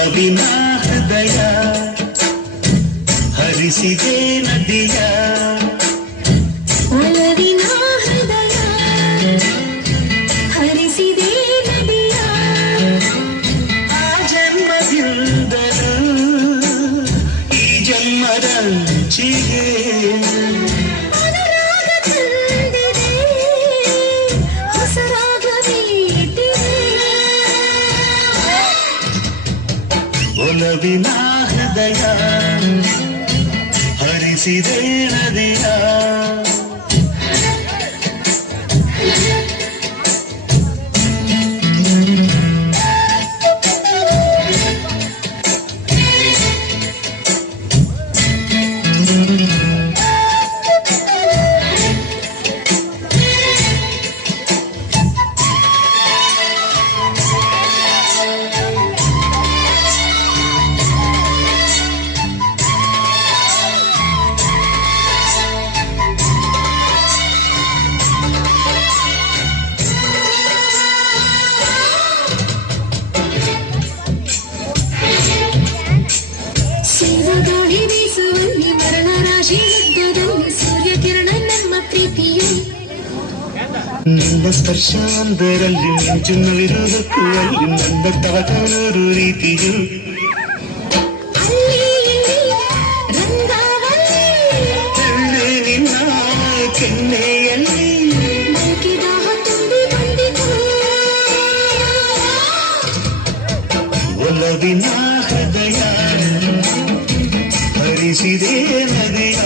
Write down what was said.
ಒಲವಿನ ಹೃದಯ ಹರಿಸಿದೆ ನದಿಯ ಒಲವಿನ ಹೃದಯ ಹರಿಸಿದೆ ನದಿಯ ಆ ಜನ್ಮದಿಂದಲೂ ಈ ಜನ್ಮದ ಚಿಗೆ ಒಲವಿನ ಹೃದಯ ಹರಿಸಿದೆ ನದಿಯ ಸೂರ್ಯಕಿರಣ ನಮ್ಮ ಪ್ರೀತಿಯು. ನಿನ್ನ ಸ್ಪರ್ಶ ಒಂದರಲ್ಲಿ ಮಿಂಚುನವಿರುವುದಕ್ಕೂ ಅಲ್ಲಿ ನನ್ನ ತವಕನೂರು ರೀತಿಯು. ಕೆನ್ನೆಯಲ್ಲಿ ಒಲವಿನ ಹೃದಯ ಹರಿಸಿದೆ ನದಿಯ.